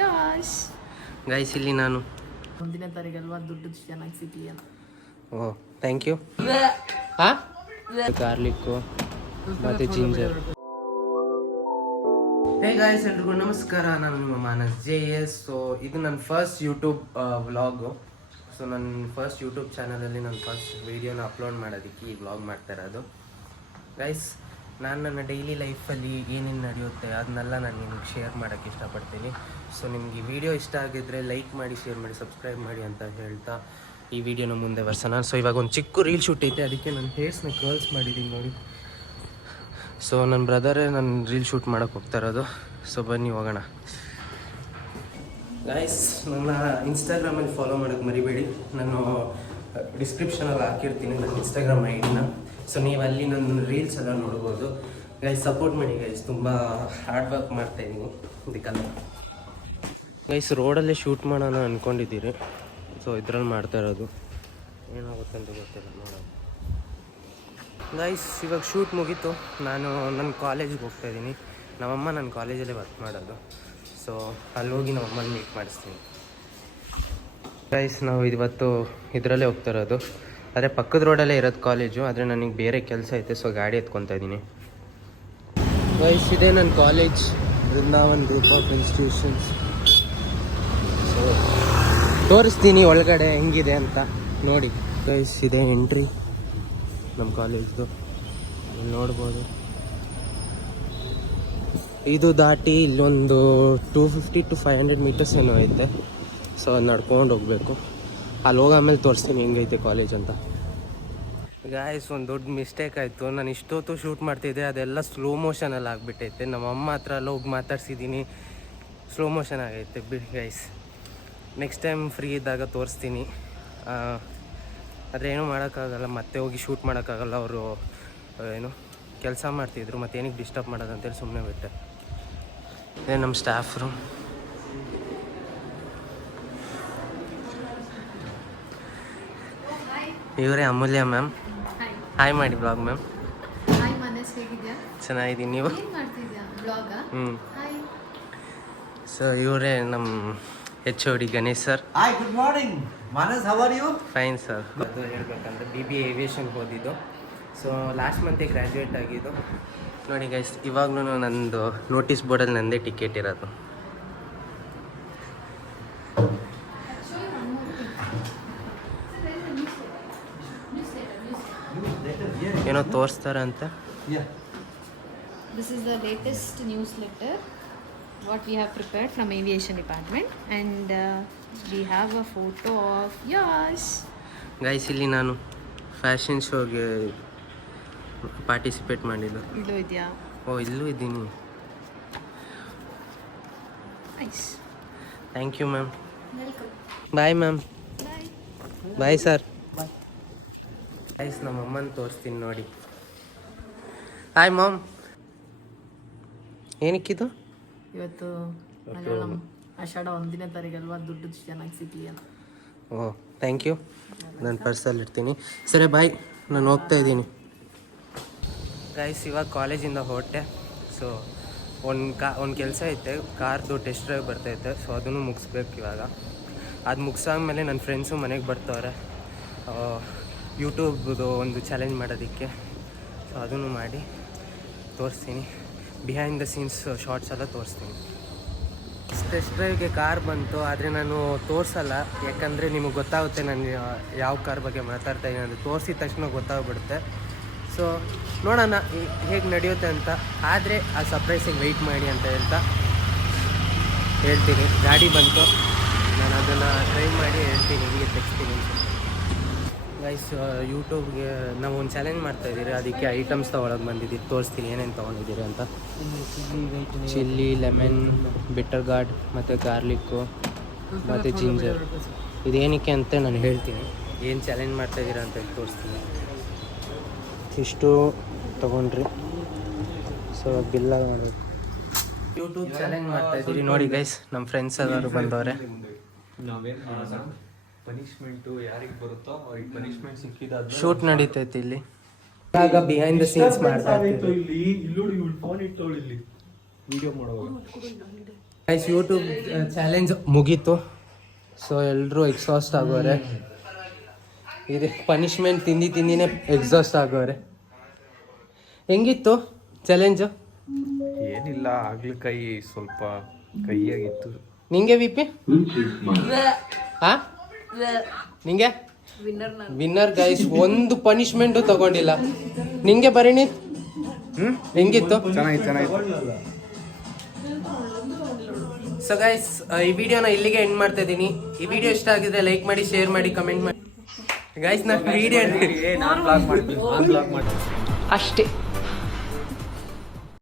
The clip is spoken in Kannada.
ಯಾಶ್ ಗೈಸ್ ಇಲ್ಲಿ ನಾನು ಮುಂದಿನ ತಾರೀಕಲ್ವಾ ದುಡ್ಡು ಚೆನ್ನಾಗಿ ಸಿಗಲಿ ಅಂತ. ಓ ಥ್ಯಾಂಕ್ ಯು. ಹಾಂ ಗಾರ್ಲಿಕ್ಕು ಮತ್ತು ಜಿಂಜರ್. ಹೇ ಗಾಯ್ಸ್, ಎಲ್ರಿಗೂ ನಮಸ್ಕಾರ. ನಾನು ನಿಮ್ಮ ಮಾನಸ್ JS. ಸೊ ಇದು ನನ್ನ ಫಸ್ಟ್ ಯೂಟ್ಯೂಬ್ ವ್ಲಾಗು. ಸೊ ನನ್ನ ಫಸ್ಟ್ ಯೂಟ್ಯೂಬ್ ಚಾನಲಲ್ಲಿ ನನ್ನ ಫಸ್ಟ್ ವೀಡಿಯೋನ ಅಪ್ಲೋಡ್ ಮಾಡೋದಕ್ಕೆ ಈ ವ್ಲಾಗ್ ಮಾಡ್ತಾ ಇರೋದು. ಗೈಸ್, ನಾನು ನನ್ನ ಡೈಲಿ ಲೈಫಲ್ಲಿ ಏನೇನು ನಡೆಯುತ್ತೆ ಅದನ್ನೆಲ್ಲ ನಾನು ನಿಮ್ಗೆ ಶೇರ್ ಮಾಡೋಕ್ಕೆ ಇಷ್ಟಪಡ್ತೀನಿ. ಸೊ ನಿಮ್ಗೆ ಈ ವಿಡಿಯೋ ಇಷ್ಟ ಆಗಿದ್ದರೆ ಲೈಕ್ ಮಾಡಿ, ಶೇರ್ ಮಾಡಿ, ಸಬ್ಸ್ಕ್ರೈಬ್ ಮಾಡಿ ಅಂತ ಹೇಳ್ತಾ ಈ ವಿಡಿಯೋನ ಮುಂದೆ ಬರ್ಸೋಣ. ಸೊ ಇವಾಗ ಒಂದು ಚಿಕ್ಕ ರೀಲ್ ಶೂಟ್ ಐತೆ, ಅದಕ್ಕೆ ನನ್ನ ಹೇರ್ಸ್ನ ಕರ್ಲ್ಸ್ ಮಾಡಿದ್ದೀನಿ ನೋಡಿ. ಸೊ ನನ್ನ ಬ್ರದರೇ ನನ್ನ ರೀಲ್ ಶೂಟ್ ಮಾಡೋಕ್ಕೆ ಹೋಗ್ತಾ ಇರೋದು. ಸೊ ಬನ್ನಿ ಹೋಗೋಣ. ಗೈಸ್, ನನ್ನ ಇನ್ಸ್ಟಾಗ್ರಾಮಲ್ಲಿ ಫಾಲೋ ಮಾಡೋಕ್ಕೆ ಮರಿಬೇಡಿ. ನಾನು ಡಿಸ್ಕ್ರಿಪ್ಷನಲ್ಲಿ ಹಾಕಿರ್ತೀನಿ ನನ್ನ ಇನ್ಸ್ಟಾಗ್ರಾಮ್ ಐಡಿನ. ಸೊ ನೀವು ಅಲ್ಲಿ ನನ್ನ ರೀಲ್ಸ್ ಎಲ್ಲ ನೋಡ್ಬೋದು. ಗೈಸ್ ಸಪೋರ್ಟ್ ಮಾಡಿ ಗೈಸ್, ತುಂಬ ಹಾರ್ಡ್ ವರ್ಕ್ ಮಾಡ್ತಾಯಿದ್ದೀನಿ ಇದಕ್ಕೆಲ್ಲ. ಗೈಸ್ ರೋಡಲ್ಲೇ ಶೂಟ್ ಮಾಡೋಣ ಅಂದ್ಕೊಂಡಿದ್ದೀರಿ. ಸೊ ಇದ್ರಲ್ಲಿ ಮಾಡ್ತಾ ಇರೋದು, ಏನಾಗುತ್ತೆ ಅಂತ ಗೊತ್ತಿಲ್ಲ ನೋಡೋದು. ಗೈಸ್ ಇವಾಗ ಶೂಟ್ ಮುಗೀತು. ನಾನು ನನ್ನ ಕಾಲೇಜಿಗೆ ಹೋಗ್ತಾಯಿದ್ದೀನಿ. ನಮ್ಮಮ್ಮ ನನ್ನ ಕಾಲೇಜಲ್ಲೇ ವರ್ಕ್ ಮಾಡೋದು. ಸೊ ಅಲ್ಲಿ ಹೋಗಿ ನಮ್ಮಮ್ಮನ ಮೀಟ್ ಮಾಡಿಸ್ತೀನಿ. ಗೈಸ್ ನಾವು ಇವತ್ತು ಇದರಲ್ಲೇ ಹೋಗ್ತಾ ಇರೋದು. ಆದರೆ ಪಕ್ಕದ ರೋಡಲ್ಲೇ ಇರೋದು ಕಾಲೇಜು, ಆದರೆ ನನಗೆ ಬೇರೆ ಕೆಲಸ ಐತೆ. ಸೊ ಗಾಡಿ ಎತ್ಕೊತಾ ಇದ್ದೀನಿ. ಗೈಸ್ ಇದೆ ನನ್ನ college, Brindavan group of institutions. So ತೋರಿಸ್ತೀನಿ ಒಳಗಡೆ ಹೆಂಗಿದೆ ಅಂತ ನೋಡಿ. ಗೈಸ್ ಇದೆ ಎಂಟ್ರಿ ನಮ್ಮ ಕಾಲೇಜ್ದು, ನೋಡ್ಬೋದು. ಇದು ದಾಟಿ ಇಲ್ಲೊಂದು 250 to 500 ಮೀಟರ್ಸ್ ಏನೋ ಐತೆ. ಸೊ ಅದು ನಡ್ಕೊಂಡು ಹೋಗಬೇಕು. ಅಲ್ಲಿ ಹೋಗಿ ಆಮೇಲೆ ತೋರಿಸ್ತೀನಿ ಹೆಂಗೈತೆ ಕಾಲೇಜ್ ಅಂತ. ಗಾಯ್ಸ್ ಒಂದು ದೊಡ್ಡ ಮಿಸ್ಟೇಕ್ ಆಯಿತು. ನಾನು ಇಷ್ಟೊತ್ತು ಶೂಟ್ ಮಾಡ್ತಿದ್ದೆ, ಅದೆಲ್ಲ ಸ್ಲೋ ಮೋಷನಲ್ಲಿ ಆಗಿಬಿಟ್ಟೈತೆ. ನಮ್ಮ ಅಮ್ಮ ಹತ್ರ ಎಲ್ಲ ಹೋಗಿ ಮಾತಾಡ್ಸಿದ್ದೀನಿ, ಸ್ಲೋ ಮೋಷನ್ ಆಗೈತೆ. ಬಿಡಿ ಗೈಸ್, ನೆಕ್ಸ್ಟ್ ಟೈಮ್ ಫ್ರೀ ಇದ್ದಾಗ ತೋರಿಸ್ತೀನಿ. ಆದರೆ ಏನೂ ಮಾಡೋಕ್ಕಾಗಲ್ಲ, ಮತ್ತೆ ಹೋಗಿ ಶೂಟ್ ಮಾಡೋಕ್ಕಾಗಲ್ಲ. ಅವರು ಏನು ಕೆಲಸ ಮಾಡ್ತಿದ್ರು, ಮತ್ತು ಏನಕ್ಕೆ ಡಿಸ್ಟರ್ಬ್ ಮಾಡೋದು ಅಂತೇಳಿ ಸುಮ್ಮನೆ ಬಿಟ್ಟೆ. ಇದೇ ನಮ್ಮ ಸ್ಟಾಫ್ ರೂಮ್. ಇವರೇ ಅಮೂಲ್ಯ ಮ್ಯಾಮ್. ಹಾಯ್ ಮಾಡಿ ಬ್ಲಾಗ್ ಮ್ಯಾಮ್. ಚೆನ್ನಾಗಿದ್ದೀನಿ, ನೀವು? ಸೊ ಇವರೇ ನಮ್ಮ HOD Ganesh sir. Hi, good morning Manas, how are you? Fine sir. ಅದು ಹೇಳ್ಬೇಕಂದ್ರೆ BBA ಏವಿಯೇಷನ್ ಓದಿದ್ದು. ಸೊ ಲಾಸ್ಟ್ ಮಂತೇ ಗ್ರ್ಯಾಜುಯೇಟ್ ಆಗಿದ್ದು. ನೋಡಿ ಗೈಸ್, ಇವಾಗ್ಲೂ ನಂದು ನೋಟಿಸ್ ಬೋರ್ಡಲ್ಲಿ ನಂದೇ ಟಿಕೆಟ್ ಇರೋದು. ಏನೋ ತೋರಿಸ್ತಾರೆ ಅಂತ. This is the latest newsletter what we have prepared from aviation department, and we have a photo of Yash. Guys ಇಲ್ಲಿ ನಾನು ಫ್ಯಾಷನ್ ಶೋಗೆ ಪಾರ್ಟಿಸಿಪೇಟ್ ಮಾಡಿದ್ದು. ಇಲ್ಲೂ ಇದೆಯಾ? ಓ ಇಲ್ಲೂ ಇದ್ದೀನಿ. Nice, thank you ma'am. Welcome. Bye ma'am. Bye. Bye sir. Guys ನಮ್ಮ ಅಮ್ಮನ ತೋರಿಸ್ತೀನಿ ನೋಡಿ. Hi mom. ಏನಕ್ಕಿದು? ಇವತ್ತು ಆಷಾಢ 1ನೇ ತಾರೀಕಲ್ವಾ, ದುಡ್ಡು ಚೆನ್ನಾಗಿ ಸಿಗಲಿ ಅಂತ. ಓ ಥ್ಯಾಂಕ್ ಯು. ನಾನು ಪರ್ಸಲ್ಲಿ ಇಡ್ತೀನಿ. ಸರಿ ಬಾಯ್, ನಾನು ಹೋಗ್ತಾ ಇದ್ದೀನಿ. ಗೈಸ್ ಇವಾಗ ಕಾಲೇಜಿಂದ ಹೊರಟೆ. ಸೊ ಒಂದು ಕೆಲಸ ಐತೆ, ಕಾರ್ದು ಟೆಸ್ಟ್ ಡ್ರೈವ್ ಬರ್ತೈತೆ. ಸೊ ಅದನ್ನು ಮುಗಿಸ್ಬೇಕು ಇವಾಗ. ಅದು ಮುಗಿಸಾದ್ಮೇಲೆ ನನ್ನ ಫ್ರೆಂಡ್ಸು ಮನೆಗೆ ಬರ್ತಾವ್ರೆ ಯೂಟ್ಯೂಬ್ದು ಒಂದು ಚಾಲೆಂಜ್ ಮಾಡೋದಕ್ಕೆ. ಸೊ ಅದನ್ನು ಮಾಡಿ ತೋರಿಸ್ತೀನಿ. ಬಿಹೈಂಡ್ ದ ಸೀನ್ಸ್ ಶಾರ್ಟ್ಸ್ ಎಲ್ಲ ತೋರಿಸ್ತೀನಿ. ಟೆಸ್ಟ್ ಡ್ರೈವ್ಗೆ ಕಾರ್ ಬಂತು, ಆದರೆ ನಾನು ತೋರಿಸಲ್ಲ. ಯಾಕಂದರೆ ನಿಮಗೆ ಗೊತ್ತಾಗುತ್ತೆ ನಾನು ಯಾವ ಕಾರ್ ಬಗ್ಗೆ ಮಾತಾಡ್ತಾ ಇದ್ದೀನಿ. ಅದು ತೋರಿಸಿದ ತಕ್ಷಣ ಗೊತ್ತಾಗ್ಬಿಡುತ್ತೆ. ಸೊ ನೋಡೋಣ ಹೇಗೆ ನಡೆಯುತ್ತೆ ಅಂತ. ಆದರೆ ಆ ಸರ್ಪ್ರೈಸಿಗೆ ವೆಯ್ಟ್ ಮಾಡಿ ಅಂತ ಹೇಳ್ತೀನಿ. ಗಾಡಿ ಬಂತು, ನಾನು ಅದನ್ನು ಟ್ರೈ ಮಾಡಿ ಹೇಳ್ತೀನಿ ಹೇಗೆ ಎಕ್ಸ್ಪೀರಿಯನ್ಸ್. ಗೈಸ್ ಯೂಟ್ಯೂಬ್ಗೆ ನಾವು ಒಂದು ಚಾಲೆಂಜ್ ಮಾಡ್ತಾಯಿದ್ದೀರಿ, ಅದಕ್ಕೆ ಐಟಮ್ಸ್ ತೊಗೊಳಕ್ಕೆ ಬಂದಿದ್ದೀವಿ. ತೋರಿಸ್ತೀನಿ ಏನೇನು ತೊಗೊಂಡಿದ್ದೀರಿ ಅಂತ. ಚಿಲ್ಲಿ, ಲೆಮನ್, ಬಿಟರ್ ಗಾರ್ಡ್ ಮತ್ತು ಗಾರ್ಲಿಕ್ಕು ಮತ್ತು ಜಿಂಜರ್. ಇದೇನಕ್ಕೆ ಅಂತ ನಾನು ಹೇಳ್ತೀನಿ. ಏನು ಚಾಲೆಂಜ್ ಮಾಡ್ತಾಯಿದ್ದೀರಾ ಅಂತ ತೋರಿಸ್ತೀನಿ. ಇಷ್ಟು ತೊಗೊಂಡ್ರಿ. ಸೊ ಬಿಲ್ಲ ಯೂಟ್ಯೂಬ್ ಚಾಲೆಂಜ್ ಮಾಡ್ತಾಯಿದ್ದೀರಿ ನೋಡಿ ಗೈಸ್. ನಮ್ಮ ಫ್ರೆಂಡ್ಸ್ ಎಲ್ಲರೂ ಬಂದವ್ರೆ. ಪನಿಷ್ಮೆಂಟು ಯಾರಿಗೆ ಬರುತ್ತೋ ಅವ್ರಿಗೆ ಪನಿಷ್ಮೆಂಟ್ ಸಿಕ್ಕಿದಾದ್ಮೇಲೆ ಶೂಟ್ ನಡೀತೈತಿ ಇಲ್ಲಿ. ಆಗ ಬಿಹೈಂಡ್ ದ ಸೀನ್ಸ್ ಮಾಡ್ತಾ ಇರ್ತೀವಿ. ಇಲ್ಲಿ ಫೋನ್ ಇಟ್ಟವಳು ಇಲ್ಲಿ ವಿಡಿಯೋ ಮಾಡುವಾಗ ಗೈಸ್ ಯೂಟ್ಯೂಬ್ ಚಾಲೆಂಜ್ ಮುಗೀತು. ಸೊ ಎಲ್ಲರೂ ಎಕ್ಸಾಸ್ಟ್ ಆಗೋರೆ. ಇದೆ ಪನಿಷ್ಮೆಂಟ್ ತಿಂದಿನೇ ಎಕ್ಸಾಸ್ಟ್ ಆಗೋರೆ. ಹೆಂಗಿತ್ತು ಚಾಲೆಂಜು? ಏನಿಲ್ಲ, ಆಗ್ಲಕಾಯಿ ಸ್ವಲ್ಪ ಕೈಯಾಗಿತ್ತು. ನಿಂಗೆ ವಿ ಪಿ? ಹಾ ನಿಂಗೆ ವಿನ್ನರ್ ಗೈಸ್. ಒಂದು ಪನಿಷ್ಮೆಂಟು ತಗೊಂಡಿಲ್ಲ. ನಿಂಗೆ ಪರಿಣೀತ್ ಹೆಂಗಿತ್ತು? ಚೆನ್ನಾಗಿತ್ತು. ಸೊ ಗೈಸ್ ಈ ವಿಡಿಯೋನ ಇಲ್ಲಿಗೆ ಎಂಡ್ ಮಾಡ್ತಾ ಇದ್ದೀನಿ. ಈ ವಿಡಿಯೋ ಇಷ್ಟ ಆಗಿದ್ರೆ ಲೈಕ್ ಮಾಡಿ, ಶೇರ್ ಮಾಡಿ, ಕಮೆಂಟ್ ಮಾಡಿ ಗೈಸ್. ನಾನು ವಿಡಿಯೋ ನಾನು ಬ್ಲಾಗ್ ಮಾಡ್ತೀನಿ ಅಷ್ಟೇ.